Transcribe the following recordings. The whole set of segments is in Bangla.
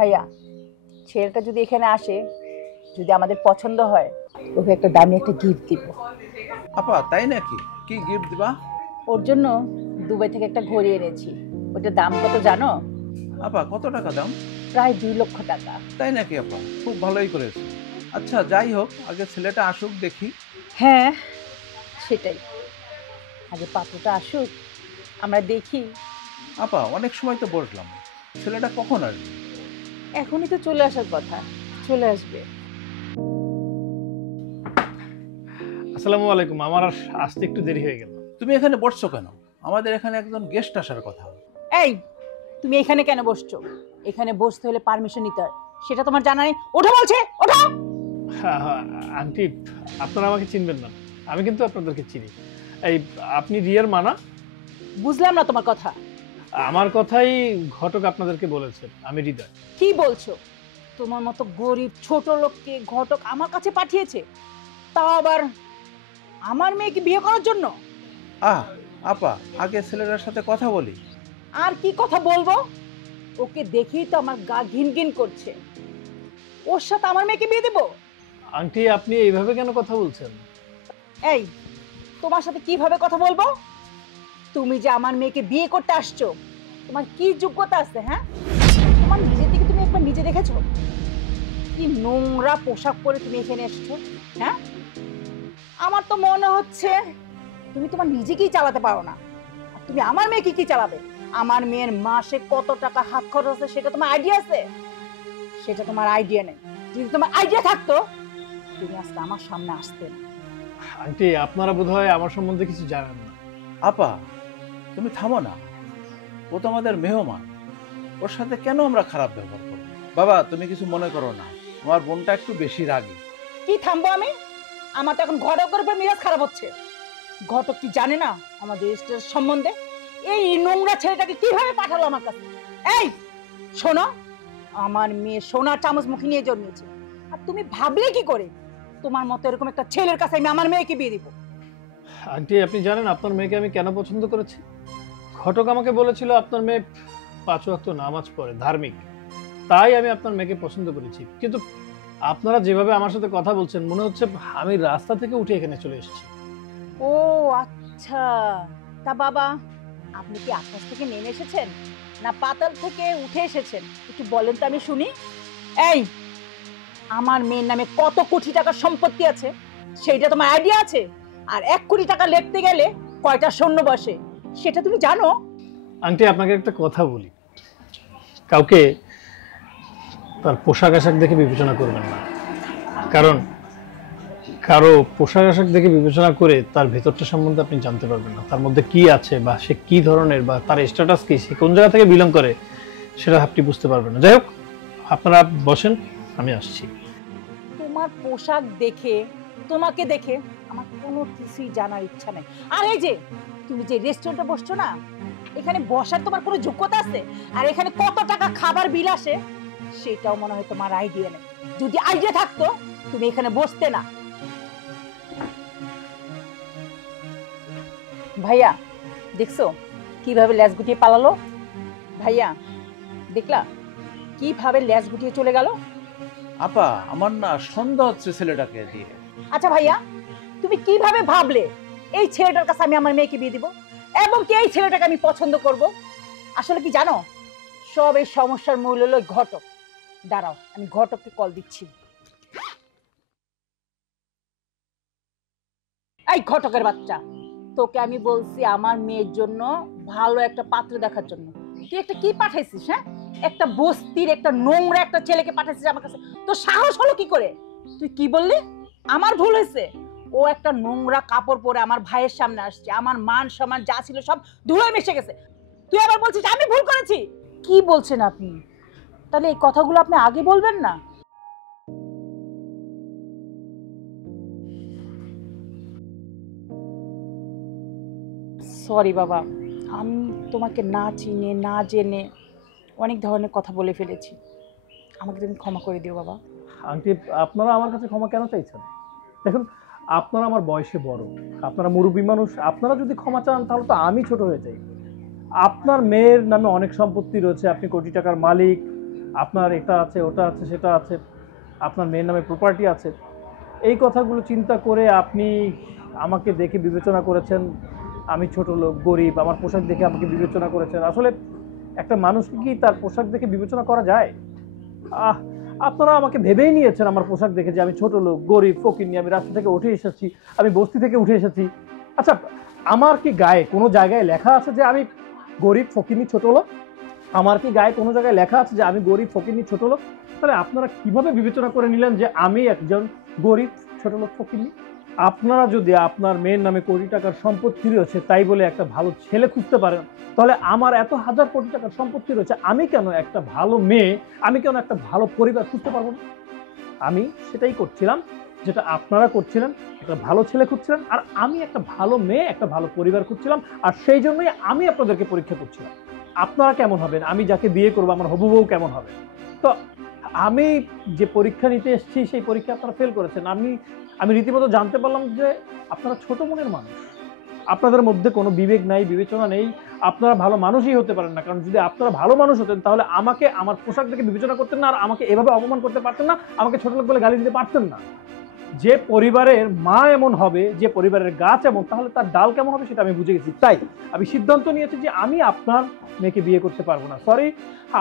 ভাইয়া, ছেলেটা যদি এখানে আসে, যদি আমাদের পছন্দ হয়, ওকে একটা দামি একটা গিফট দিব। আপা তাই নাকি? কি গিফট দিবা? ওর জন্য দুবাই থেকে একটা ঘড়ি এনেছি। ওটার দাম কত জানো? আপা কত টাকা দাম? প্রায় 2 লক্ষ টাকা। তাই নাকি আপা? খুব ভালোই করেছে। আচ্ছা যাই হোক, আগে ছেলেটা আসুক দেখি। হ্যাঁ, সেটাই। আগে পাত্রটা আসুক, আমরা দেখি। আপা অনেক সময় তো বসলাম, ছেলেটা কখন আসবে? এখনই তো চলে আসার কথা। চলে আসবে। আসসালামু আলাইকুম। আমার আসতে একটু দেরি হয়ে গেল। তুমি এখানে বসছো কেন? আমাদের এখানে একজন গেস্ট আসার কথা। এই, তুমি এখানে কেন বসছো? এখানে বসতে হলে পারমিশন নিতে হয়, সেটা তোমার জানা নেই? ওঠো বলছে, ওঠো। আন্টি, আপনারা আমাকে চিনবেন না, আমি কিন্তু আপনাদেরকে চিনি। এই আপনি রিয়ার মানা? বুঝলাম না তোমার কথা। আমার কথাই ঘটক আপনাদেরকে বলেছেন আমি হৃদয়। কি বলছো? তোমার মতো গরিব ছোট লোককে ঘটক আমার কাছে পাঠিয়েছে, তাও আবার আমার মেয়েকে বিয়ে করার জন্য? আহ আপা, আগে ছেলেটার সাথে কথা বলি। আর কি কথা বলবো? ওকে দেখেই তো আমার গা ঘিন ঘিন করছে। ওর সাথে আমার মেয়েকে বিয়ে দেবো? আন্টি, আপনি এইভাবে কেন কথা বলছেন? এই, তোমার সাথে কিভাবে কথা বলবো? তুমি যে আমার মেয়েকে বিয়ে করতে আসছো, তোমার কি যোগ্যতা আছে? হ্যাঁ, তোমার নিজের দিকে তুমি একবার নিজে দেখেছো? কি নোংরা পোশাক পরে তুমি এখানে এসেছো? হ্যাঁ, আমার তো মনে হচ্ছে তুমি তোমার নিজেকেই চালাতে পারো না, আর তুমি আমার মেয়েকে কি চালাবে? আমার মেয়ের মাসে কত টাকা হাত খরচ আছে সেটা তোমার আইডিয়া আছে? সেটা তোমার আইডিয়া নেই। যদি তোমার আইডিয়া থাকতো, তুমি আজকে আমার সামনে আসতে না। আন্টি, আপনারা বোধহয় আমার সম্বন্ধে কিছু জানেন না। আপা তুমি থামো না, ও তো আমাদের মেহমান, ওর সাথে কেন আমরা খারাপ ব্যবহার করবো? বাবা তুমি কিছু মনে করো না, আমার বোনটা একটু বেশি রাগী। কি থামবো আমি? আমার তো এখন ঘটকের উপর মেজাজ খারাপ হচ্ছে। ঘটক কি জানে না আমাদের স্টেজ সম্বন্ধে? এই নোংরা ছেলেটাকে কিভাবে পাঠালো আমার কাছে? এই শোনো, আমার মেয়ে সোনার চামচ মুখে নিয়ে জন্মেছে, আর তুমি ভাবলে কি করে তোমার মতো এরকম একটা ছেলের কাছে আমি আমার মেয়েকে বিয়ে দিব? আন্টি, আপনি জানেন আপনার মেয়েকে আমি কেন পছন্দ করেছি? ঘটক আমাকে বলেছিল আপনার মেয়ে 5 ওয়াক্ত নামাজ পড়ে, ধার্মিক, তাই আমি আপনার মেয়েকে পছন্দ করেছি। কিন্তু আপনারা যেভাবে আমার সাথে কথা বলছেন, মনে হচ্ছে আমি রাস্তা থেকে উঠে এখানে চলে এসেছি। ও আচ্ছা, তা বাবা, আপনি কি আকাশ থেকে নেমে এসেছেন না পাতাল থেকে উঠে এসেছেন? একটু বলেন তো আমি শুনি। এই, আমার মেয়ের নামে কত কোটি টাকার সম্পত্তি আছে সেইটা তোমার আইডিয়া আছে? আর 1 কোটি টাকা লিখতে গেলে কয়টা সৈন্য বসে সেটা তুমি জানো? আন্টি, আপনাকে একটা কথা বলি, কাউকে তার পোশাক আশাক দেখে বিবেচনা করবেন না। কারণ কারো পোশাক আশাক দেখে বিবেচনা করে তার ভেতরটা সম্বন্ধে আপনি জানতে পারবেন না, তার মধ্যে কি আছে বা সে কি ধরনের বা তার স্ট্যাটাস কি, সে কোন জায়গা থেকে বিলং করে, সেটা আপনি বুঝতে পারবেন না। যাই হোক, আপনারা বসেন, আমি আসছি। তোমার পোশাক দেখে, তোমাকে দেখে আমার কোনো কিছুই জানার ইচ্ছা নেই। আর এই যে তুমি যে রেস্টুরেন্টে বসছো না, এখানে বসার তোমার কোনো যোগ্যতা আছে? আর এখানে কত টাকা খাবার বিল আসে সেটাও মনে হয় তোমার আইডিয়া নেই। যদি আইডিয়া থাকতো তুমি এখানে বসতে না। ভাইয়া, দেখছো কিভাবে লেজ গুটিয়ে পালালো? ভাইয়া, দেখলা কিভাবে লেজ গুটিয়ে চলে গেল? আপা আমার না সন্দেহ হচ্ছে ছেলেটাকে দিয়ে। আচ্ছা ভাইয়া, তুমি কিভাবে ভাবলে এই ছেলেটার কাছে আমি আমার মেয়েকে বিয়ে দিব এবং কি এই ছেলেটাকে আমি পছন্দ করব? আসলে কি জানো, সব এই সমস্যার মূল হলো ঘটক। দাঁড়াও, আমি ঘটককে কল দিচ্ছি। এই ঘটকের বাচ্চা, তোকে আমি বলছি আমার মেয়ের জন্য ভালো একটা পাত্র দেখার জন্য, তুই একটা কি পাঠাইছিস? হ্যাঁ, একটা বস্তির একটা নোংরা একটা ছেলেকে পাঠাইছিস আমার কাছে। তোর সাহস হলো কি করে? তুই কি বললি? আমার ভুল হয়েছে। ও একটা নোংরা কাপড় পরে আমার ভাইয়ের সামনে আসছে, আমার মান সম্মান যা ছিল সব ধুলোয় মিশে গেছে। তুই আবার বলছিস আমি ভুল করেছি? কি বলছেন আপনি? তাহলে এই কথাগুলো আপনি আগে বলবেন না? সরি বাবা, আমি তোমাকে না চিনে না জেনে অনেক ধরনের কথা বলে ফেলেছি। আমাকে তুমি ক্ষমা করে দিও বাবা। আন্টি, আপনারা আমার কাছে ক্ষমা কেন চাইছেন? দেখুন, আপনারা আমার বয়সে বড়, আপনারা মুরব্বী মানুষ, আপনারা যদি ক্ষমা চান তাহলে তো আমি ছোট হয়ে যাই। আপনার মেয়ের নামে অনেক সম্পত্তি রয়েছে, আপনি কোটি টাকার মালিক, আপনার এটা আছে, ওটা আছে, সেটা আছে, আপনার মেয়ের নামে প্রপার্টি আছে, এই কথাগুলো চিন্তা করে আপনি আমাকে দেখে বিবেচনা করেছেন আমি ছোট লোক, গরিব, আমার পোশাক দেখে আমাকে বিবেচনা করেছেন। আসলে একটা মানুষকে কি তার পোশাক দেখে বিবেচনা করা যায়? আপনারা আমাকে ভেবেই নিয়েছেন আমার পোশাক দেখে যে আমি ছোট লোক, গরিব, ফকিন্নি, আমি রাস্তা থেকে উঠে এসেছি, আমি বস্তি থেকে উঠে এসেছি। আচ্ছা, আমার কি গায়ে কোনো জায়গায় লেখা আছে যে আমি গরিব, ফকিন্নি, ছোট লোক? আমার কি গায়ে কোনো জায়গায় লেখা আছে যে আমি গরিব, ফকিন্নি, ছোট লোক? তাহলে আপনারা কিভাবে বিবেচনা করে নিলেন যে আমি একজন গরিব, ছোট লোক, ফকিন্নি? আপনারা যদি আপনার মেয়ের নামে কোটি টাকার সম্পত্তি রয়েছে তাই বলে একটা ভালো ছেলে খুঁজতে পারেন, তাহলে আমার এত হাজার কোটি টাকার সম্পত্তি রয়েছে, আমি কেন একটা ভালো মেয়ে, আমি কেন একটা ভালো পরিবার খুঁজতে পারবো না? আমি সেটাই করছিলাম যেটা আপনারা করছিলেন, একটা ভালো ছেলে খুঁজছিলেন, আর আমি একটা ভালো মেয়ে, একটা ভালো পরিবার খুঁজছিলাম। আর সেই জন্যই আমি আপনাদেরকে পরীক্ষা করছিলাম আপনারা কেমন হবেন, আমি যাকে বিয়ে করবো আমার হবু বউ কেমন হবে। তো আমি যে পরীক্ষা নিতে এসেছি সেই পরীক্ষা আপনারা ফেল করেছেন। আমি রীতিমতো জানতে পারলাম যে আপনারা ছোট মনের মানুষ, আপনাদের মধ্যে কোনো বিবেক নাই, বিবেচনা নেই, আপনারা ভালো মানুষই হতে পারেন না। কারণ যদি আপনারা ভালো মানুষ হতেন তাহলে আমাকে আমার পোশাক দেখে বিবেচনা করতেন না, আর আমাকে এভাবে অপমান করতে পারতেন না, আমাকে ছোট লোক বলে গালি দিতে পারতেন না। যে পরিবারের মা এমন হবে, যে পরিবারের গাছ এমন, তাহলে তার ডাল কেমন হবে সেটা আমি বুঝে গেছি। তাই আমি সিদ্ধান্ত নিয়েছি যে আমি আপনার মেয়েকে বিয়ে করতে পারবো না। সরি,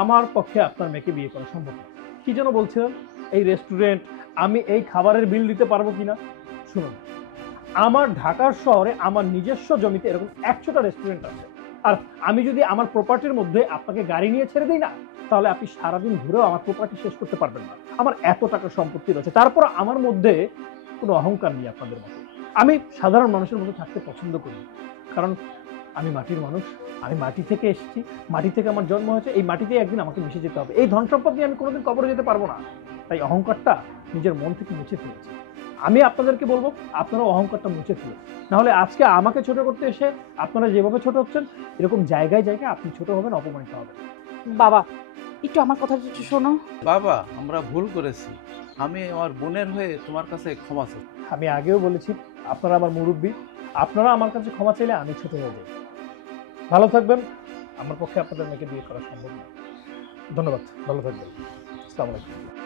আমার পক্ষে আপনার মেয়েকে বিয়ে করা সম্ভব না। কি যেন বলছিলেন? এই রেস্টুরেন্ট, আমি এই খাবারের বিল দিতে পারবো কিনা? শুনুন, আমার ঢাকার শহরে আমার নিজস্ব জমিতে এরকম 100টা রেস্টুরেন্ট আছে। আর আমি যদি আমার প্রপার্টির মধ্যে আপনাকে গাড়ি নিয়ে ছেড়ে দিই না, তাহলে আপনি সারাদিন ঘুরেও আমার প্রপার্টি শেষ করতে পারবেন না। আমার এত টাকার সম্পত্তি রয়েছে, তারপর আমার মধ্যে কোনো অহংকার নেই আপনাদের মতো। আমি সাধারণ মানুষের মতো থাকতে পছন্দ করি, কারণ আমি মাটির মানুষ, আমি মাটি থেকে এসেছি, মাটি থেকে আমার জন্ম হয়েছে, এই মাটিতে একদিন আমাকে মিশে যেতে হবে। এই ধন সম্পদ নিয়ে আমি কোনোদিন কবরে যেতে পারবো না। তাই অহংকারটা নিজের মন থেকে মুছে ফেলেছি। আমি আপনাদেরকে বলবো আপনারা অহংকারটা মুছে ফেলুন, নাহলে আজকে আমাকে ছোট করতে এসে আপনারা যেভাবে ছোট হচ্ছেন, এরকম জায়গায় জায়গায় আপনি ছোট হবেন, অপমানিত হবেন। বাবা, একটু আমার কথা একটু শোনো। বাবা, আমরা ভুল করেছি, আমি আমার বোনের হয়ে তোমার কাছে ক্ষমা চাই। আমি আগেও বলেছি আপনারা আমার মুরব্বী, আপনারা আমার কাছে ক্ষমা চাইলে আমি ছোট হয়ে যাই। ভালো থাকবেন, আমার পক্ষে আপনাদের মেয়েকে বিয়ে করা সম্ভব না। ধন্যবাদ, ভালো থাকবেন। আসসালামু আলাইকুম।